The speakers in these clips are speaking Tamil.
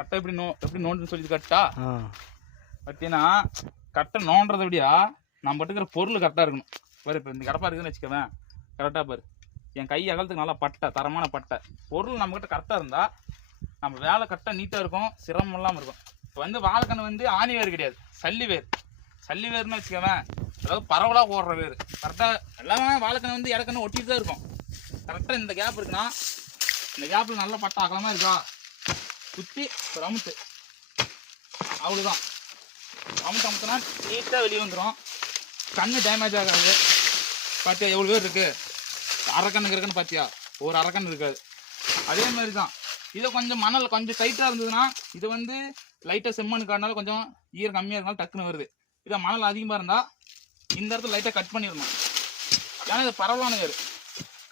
கட்டை எப்படி நோண்டுன்னு சொல்லி கட்டா பார்த்தீங்கன்னா கட்டை நோண்டுறத விடியா நம்ம இருக்கிற பொருள் கரெக்டாக இருக்கணும். பாரு இப்போ இந்த கடப்பா இருக்குதுன்னு வச்சுக்கவேன், கரெக்டாக பாரு என் கை அகலத்துக்கு நல்லா பட்டை, தரமான பட்டை. பொருள் நம்மக்கிட்ட கரெக்டாக இருந்தால் நம்ம வேலை கரெக்டாக நீட்டாக இருக்கும், சிரமம் இல்லாமல் இருக்கும். இப்போ வந்து வாழைக்கண்ணு வந்து ஆணி வேர் கிடையாது, சல்லி வேர். சல்லி வேர்னு வச்சுக்கவேன், அதாவது பரவலாக ஓடுற வேர். கரெக்டாக எல்லாமே வாழைக்கண்ணு வந்து இடக்கண்ணு ஒட்டிட்டு தான் இருக்கும். கரெக்டாக இந்த கேப் இருக்குன்னா இந்த கேப்பில் நல்லா பட்டை அகலமாக இருக்கா, சுற்றி ரமுத்து அவ்வளோதான். ரமுத்து அமுத்துனா நீட்டாக வெளியே வந்துடும், கண்ணு டேமேஜ் ஆகாது. பார்த்தியா எவ்வளோ பேர் இருக்குது, அரைக்கண்ணுக்கு இருக்குன்னு பார்த்தியா, ஒரு அரைக்கண்ணு இருக்காது. அதே மாதிரி தான் இதை கொஞ்சம் மணல் கொஞ்சம் டைட்டாக இருந்ததுன்னா இது வந்து லைட்டாக செம்மண்ணுக்காரனால கொஞ்சம் ஈரம் கம்மியாக இருந்தாலும் டக்குன்னு வருது. இதை மணல் அதிகமாக இருந்தால் இந்த இடத்துல லைட்டாக கட் பண்ணிடணும். ஏன்னா இது பரவலான வேறு,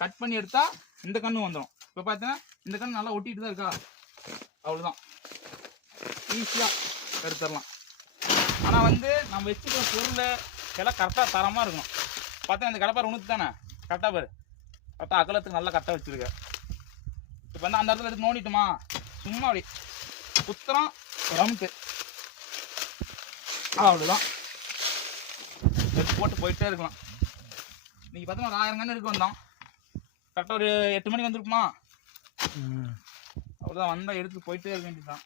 கட் பண்ணி எடுத்தால் இந்த கண்ணு வந்துடும். இப்போ பார்த்தீங்கன்னா இந்த கண்ணு நல்லா ஒட்டிகிட்டு தான் இருக்கா, அவ்வளோதான், ஈஸியாக எடுத்துடலாம். ஆனால் வந்து நம்ம வச்சுக்கிற பொருள் எல்லாம் கரெக்டாக தரமாக இருக்கணும். பார்த்தா இந்த கடப்பார் உணர்த்து தானே, கரெக்டாக பாரு, கரெக்டாக அகலத்துக்கு நல்லா கரெக்டாக வச்சுருக்க. இப்போ வந்து அந்த இடத்துல எடுத்து நோண்டிட்டுமா சும்மா அப்படி குத்துறோம், ரமுத்து, அவ்வளோதான். எடுத்து போட்டு போயிட்டே இருக்கலாம். இன்னைக்கு பார்த்தோம்னா ஒரு 1000 கன்று எடுக்க வந்தோம், கரெக்டாக ஒரு 8 மணிக்கு வந்துருக்குமா, அவ்வளோதான். வந்தால் எடுத்து போயிட்டே இருக்க வேண்டியதுதான்.